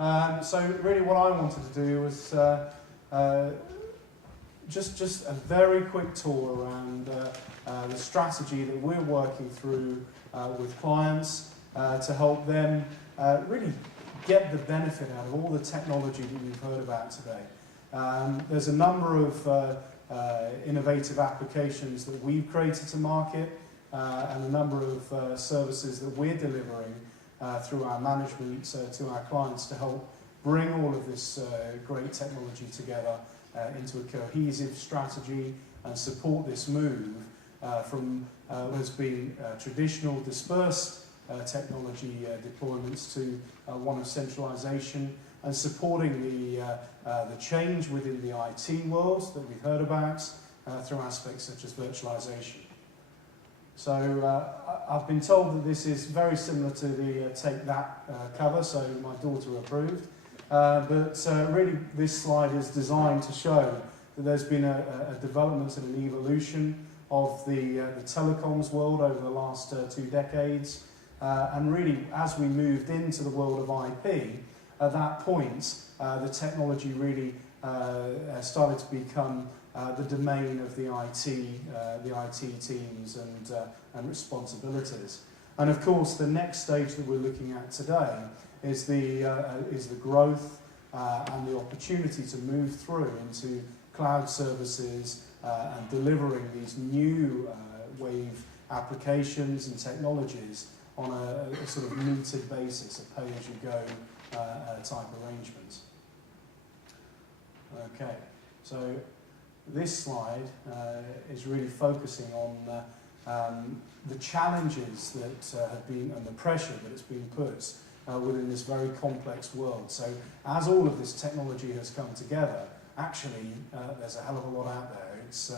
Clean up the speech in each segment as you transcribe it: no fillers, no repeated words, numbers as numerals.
So really what I wanted to do was just a very quick tour around the strategy that we're working through with clients to help them really get the benefit out of all the technology that you've heard about today. There's a number of innovative applications that we've created to market and a number of services that we're delivering through our management to our clients to help bring all of this great technology together into a cohesive strategy and support this move from what has been traditional dispersed technology deployments to one of centralisation and supporting the change within the IT world that we've heard about through aspects such as virtualisation. So I've been told that this is very similar to the Take That cover, so my daughter approved. But really this slide is designed to show that there's been a development and an evolution of the telecoms world over the last 2 decades. And really, as we moved into the world of IP, at that point, the technology really started to become the domain of the IT teams and responsibilities. And of course, the next stage that we're looking at today is the growth and the opportunity to move through into cloud services and delivering these new wave applications and technologies on a sort of metered basis, a pay-as-you-go type arrangement. Okay, so this slide is really focusing on the challenges that have been and the pressure that has been put within this very complex world. So as all of this technology has come together, actually there's a hell of a lot out there. It's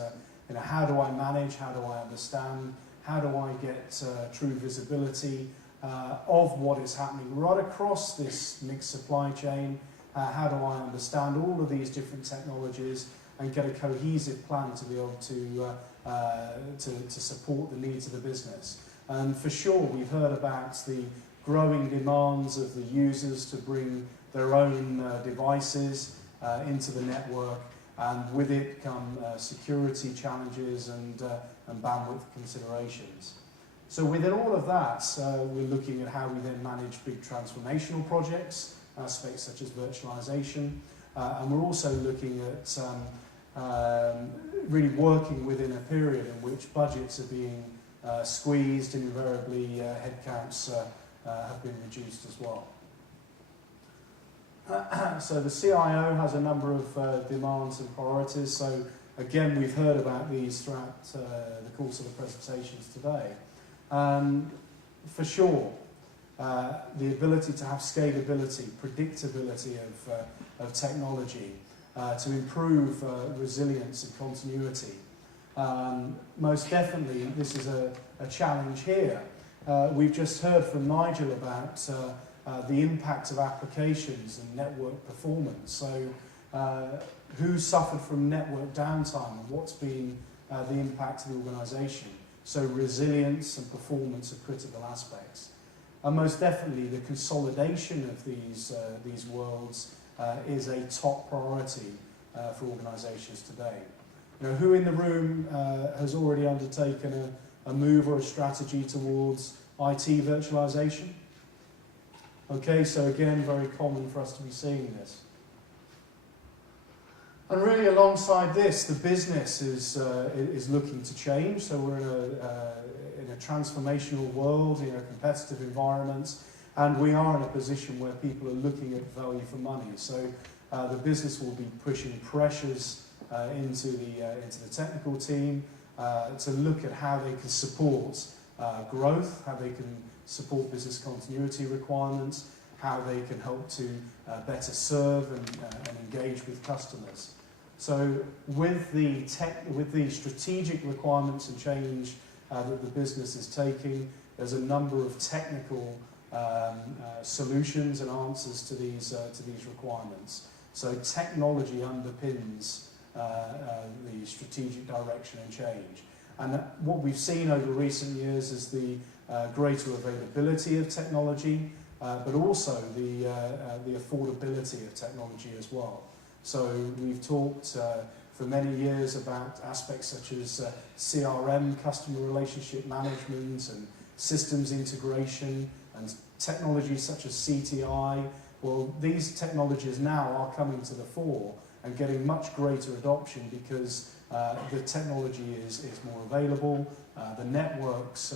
how do I manage, how do I understand, how do I get true visibility of what is happening right across this mixed supply chain, how do I understand all of these different technologies and get a cohesive plan to be able to support the needs of the business. And for sure we've heard about the growing demands of the users to bring their own devices into the network, and with it come security challenges and bandwidth considerations. So within all of that, we're looking at how we then manage big transformational projects, aspects such as virtualization, and we're also looking at really working within a period in which budgets are being squeezed and invariably headcounts have been reduced as well. So the CIO has a number of demands and priorities. So again, we've heard about these throughout the course of the presentations today. For sure, the ability to have scalability, predictability of technology, to improve resilience and continuity. Most definitely, this is a challenge here. We've just heard from Nigel about the impact of applications and network performance. So who suffered from network downtime and what's been the impact of the organisation? So resilience and performance are critical aspects. And most definitely the consolidation of these worlds is a top priority for organisations today. You know, who in the room has already undertaken a move or a strategy towards IT virtualisation? Okay, so again, very common for us to be seeing this. And really alongside this, the business is looking to change. So we're in a transformational world, in a competitive environment, and we are in a position where people are looking at value for money. So the business will be pushing pressures into the technical team to look at how they can support growth, how they can support business continuity requirements, how they can help to better serve and engage with customers. So with the strategic requirements and change that the business is taking, there's a number of technical solutions and answers to these requirements. So technology underpins the strategic direction and change. And what we've seen over recent years is the greater availability of technology, but also the affordability of technology as well. So we've talked for many years about aspects such as CRM, customer relationship management, and systems integration, and technologies such as CTI. Well, these technologies now are coming to the fore and getting much greater adoption because the technology is more available, the networks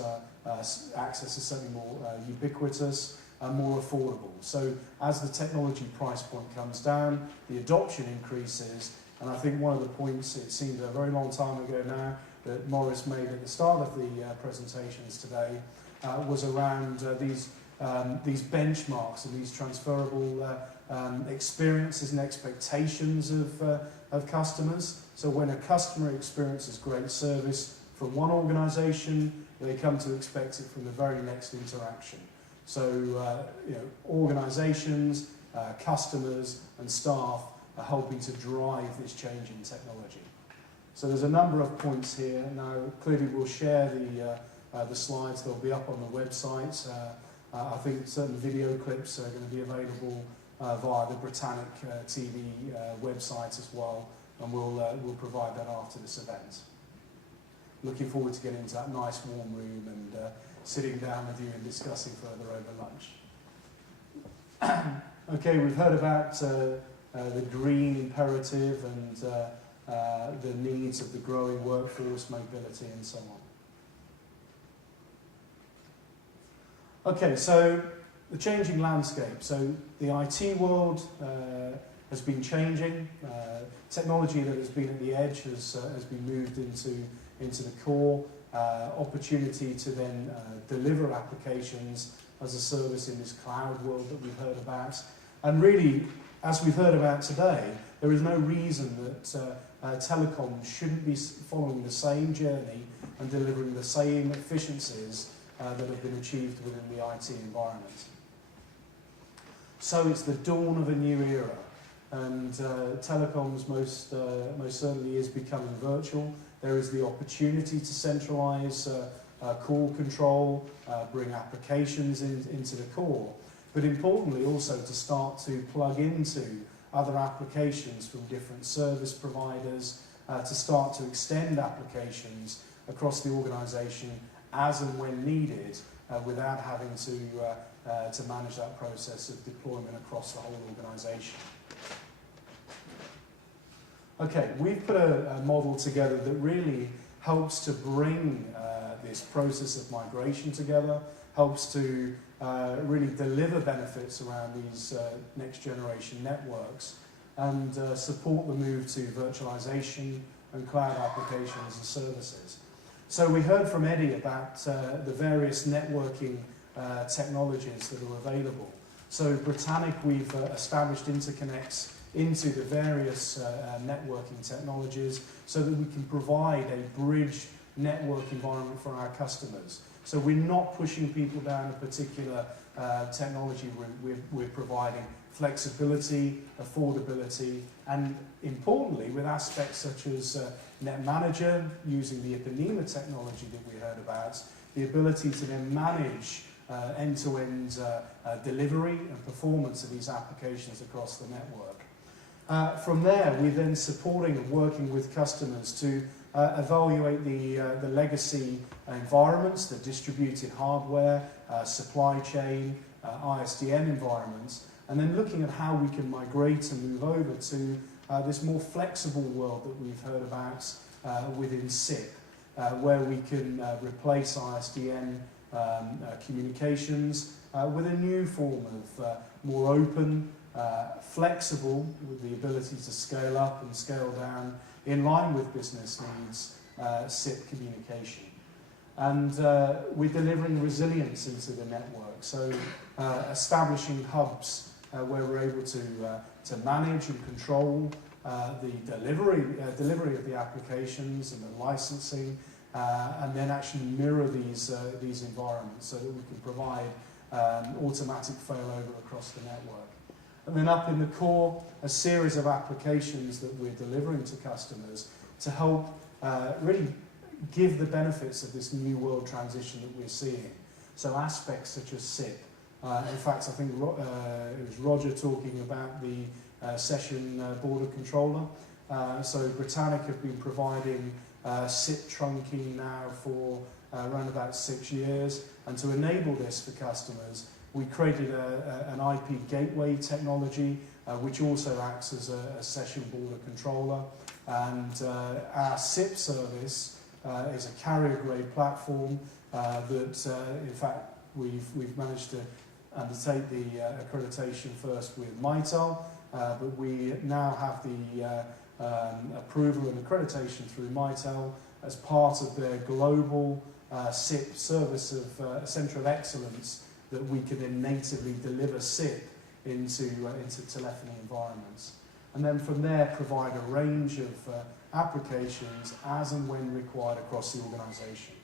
access is certainly more ubiquitous and more affordable. So as the technology price point comes down, the adoption increases, and I think one of the points, it seems a very long time ago now, that Morris made at the start of the presentations today was around these benchmarks and these transferable experiences and expectations of customers. So when a customer experiences great service from one organisation, they come to expect it from the very next interaction. So organisations, customers and staff are helping to drive this change in technology. So there's a number of points here. Now clearly we'll share the slides, they'll be up on the website. I think certain video clips are going to be available via the Britannic TV website as well, and we'll provide that after this event. Looking forward to getting into that nice warm room and sitting down with you and discussing further over lunch. Okay, we've heard about the green imperative and the needs of the growing workforce, mobility and so on. Okay, so the changing landscape. So the IT world has been changing. Technology that has been at the edge has been moved into the core. Opportunity to then deliver applications as a service in this cloud world that we've heard about. And really, as we've heard about today, there is no reason that telecoms shouldn't be following the same journey and delivering the same efficiencies that have been achieved within the IT environment. So it's the dawn of a new era, and telecoms most certainly is becoming virtual. There is the opportunity to centralise core control, bring applications into the core, but importantly also to start to plug into other applications from different service providers, to start to extend applications across the organisation as and when needed, without having to manage that process of deployment across the whole organisation. Okay, we've put a model together that really helps to bring this process of migration together, helps to really deliver benefits around these next generation networks, and support the move to virtualization and cloud applications and services. So we heard from Eddie about the various networking technologies that are available. So Britannic, we've established interconnects into the various networking technologies so that we can provide a bridge network environment for our customers. So we're not pushing people down a particular technology route. We're providing flexibility, affordability, and importantly, with aspects such as Net Manager, using the Optimise technology that we heard about, the ability to then manage end-to-end delivery and performance of these applications across the network. From there, we're then supporting and working with customers to evaluate the legacy environments, the distributed hardware, supply chain, ISDN environments, and then looking at how we can migrate and move over to this more flexible world that we've heard about within SIP, where we can replace ISDN communications with a new form of more open, flexible, with the ability to scale up and scale down in line with business needs, SIP communication. And we're delivering resilience into the network, so establishing hubs where we're able to manage and control the delivery of the applications and the licensing, and then actually mirror these environments so that we can provide automatic failover across the network. And then up in the core, a series of applications that we're delivering to customers to help really give the benefits of this new world transition that we're seeing. So aspects such as SIP, In fact, I think it was Roger talking about the session border controller. So Britannic have been providing SIP trunking now for around about 6 years, and to enable this for customers, we created an IP gateway technology which also acts as a session border controller, and our SIP service is a carrier-grade platform that, in fact, we've managed to undertake the accreditation first with Mitel, but we now have the approval and accreditation through Mitel as part of their global SIP service of centre of excellence, that we can then natively deliver SIP into telephony environments. And then from there provide a range of applications as and when required across the organisation.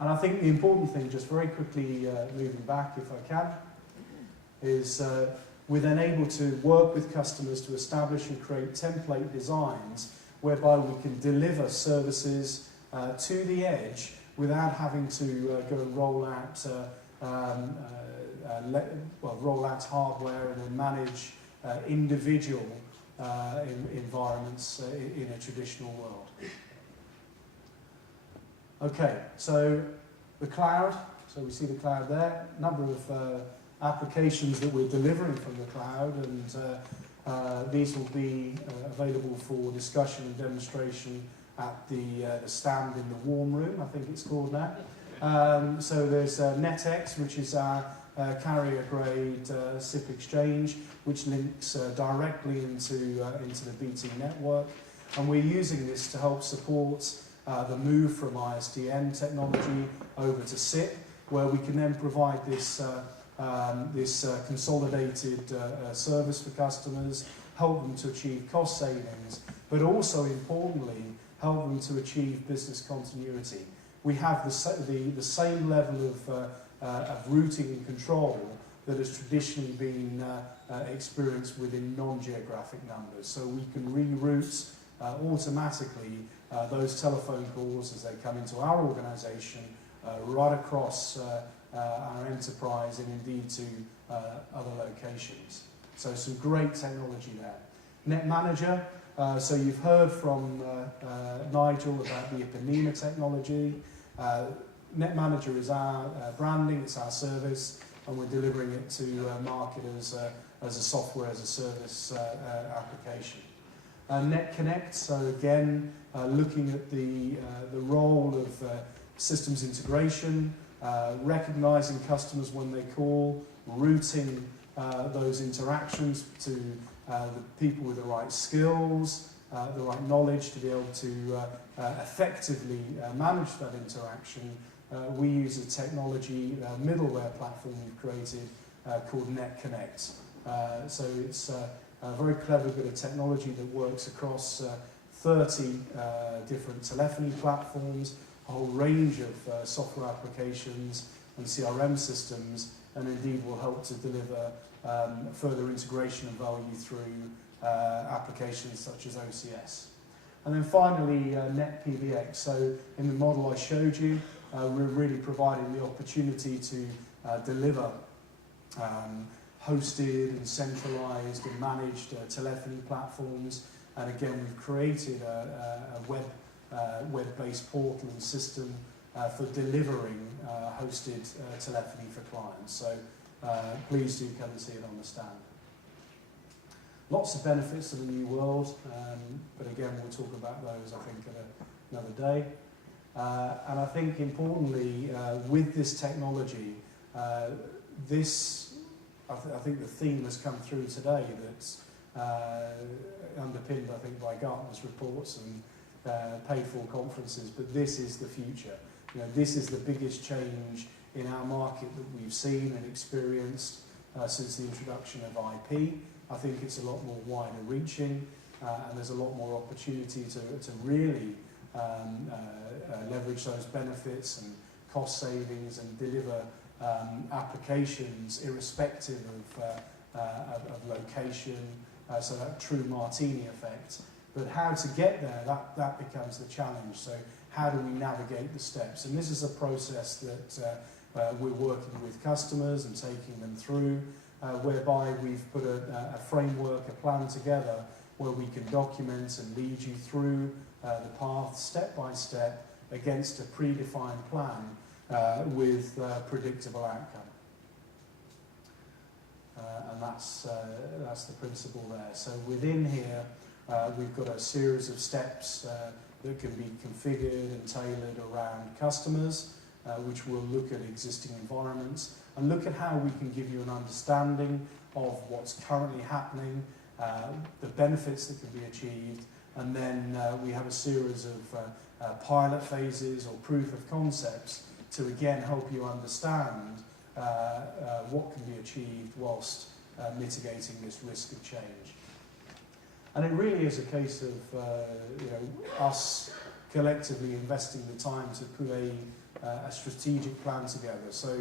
And I think the important thing, just very quickly moving back if I can, is we're then able to work with customers to establish and create template designs whereby we can deliver services to the edge without having to go and roll out roll out hardware and then manage individual environments in a traditional world. Okay, so the cloud, so we see the cloud there, number of applications that we're delivering from the cloud, and these will be available for discussion and demonstration at the stand in the warm room, I think it's called now. So there's NetX, which is our carrier-grade SIP exchange, which links directly into the BT network, and we're using this to help support the move from ISDN technology over to SIP, where we can then provide this consolidated service for customers, help them to achieve cost savings, but also importantly help them to achieve business continuity. We have the same level of routing and control that has traditionally been experienced within non-geographic numbers. So we can reroute automatically those telephone calls as they come into our organisation right across our enterprise and indeed to other locations. So some great technology there. Net Manager, so you've heard from Nigel about the Optimise technology. Net Manager is our branding, it's our service, and we're delivering it to market as a software as a service application. Net Connect, so again, looking at the role of systems integration, recognising customers when they call, routing those interactions to the people with the right skills, the right knowledge to be able to effectively manage that interaction. We use a technology, middleware platform we've created called Net Connect. So it's a very clever bit of technology that works across 30 different telephony platforms, a whole range of software applications and CRM systems, and indeed will help to deliver further integration and value through applications such as OCS. And then finally, Net PBX. So in the model I showed you, we're really providing the opportunity to deliver hosted and centralised and managed telephony platforms. And again, we've created a web-based portal and system for delivering hosted telephony for clients. So please do come and see it on the stand. Lots of benefits of the new world, but again, we'll talk about those, I think, at another day. And I think, importantly, with this technology, I think the theme has come through today that's underpinned, I think, by Gartner's reports and paid-for conferences, but this is the future. You know, this is the biggest change in our market that we've seen and experienced since the introduction of IP. I think it's a lot more wider reaching, and there's a lot more opportunity to really leverage those benefits and cost savings and deliver applications irrespective of location, so that true Martini effect. But how to get there, that becomes the challenge. So how do we navigate the steps? And this is a process that we're working with customers and taking them through, whereby we've put a framework, a plan together where we can document and lead you through the path step by step against a predefined plan with predictable outcome. And that's the principle there. So within here, we've got a series of steps that can be configured and tailored around customers, which will look at existing environments and look at how we can give you an understanding of what's currently happening, the benefits that can be achieved, and then we have a series of pilot phases or proof of concepts to again help you understand what can be achieved whilst mitigating this risk of change. And it really is a case of us collectively investing the time to put a strategic plan together. So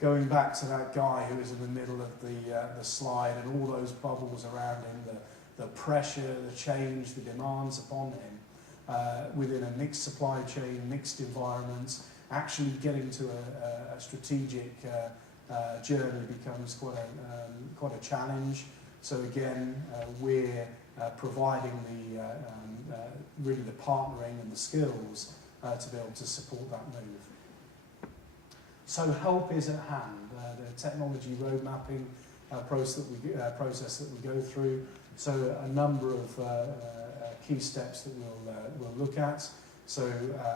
going back to that guy who was in the middle of the slide and all those bubbles around him, the pressure, the change, the demands upon him within a mixed supply chain, mixed environment, actually getting to a strategic journey becomes quite a challenge. So again, we're providing really the partnering and the skills to be able to support that move. So help is at hand. The technology road mapping process that we go through. So a number of key steps that we'll look at. So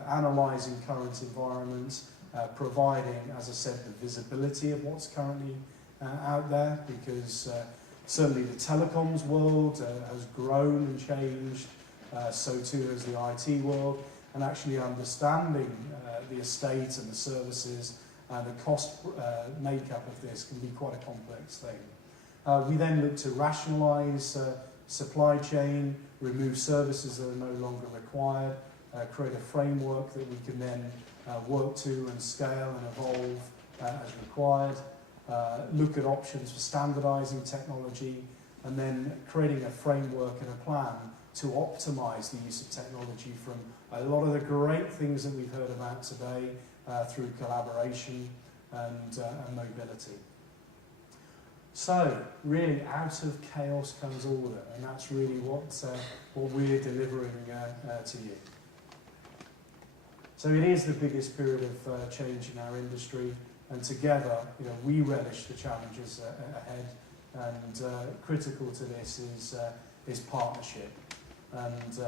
analysing current environments, providing, as I said, the visibility of what's currently out there, because certainly the telecoms world has grown and changed, so too has the IT world, and actually understanding the estate and the services and the cost makeup of this can be quite a complex thing. We then look to rationalise supply chain, remove services that are no longer required, create a framework that we can then work to and scale and evolve as required, look at options for standardising technology, and then creating a framework and a plan to optimise the use of technology from a lot of the great things that we've heard about today through collaboration and mobility. So, really, out of chaos comes order, and that's really what we're delivering to you. So it is the biggest period of change in our industry, and together, we relish the challenges ahead. And critical to this is partnership. And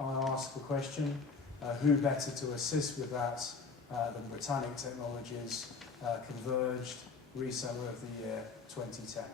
I ask the question: who better to assist with that than Britannic Technologies, Converged Reseller of the Year 2010.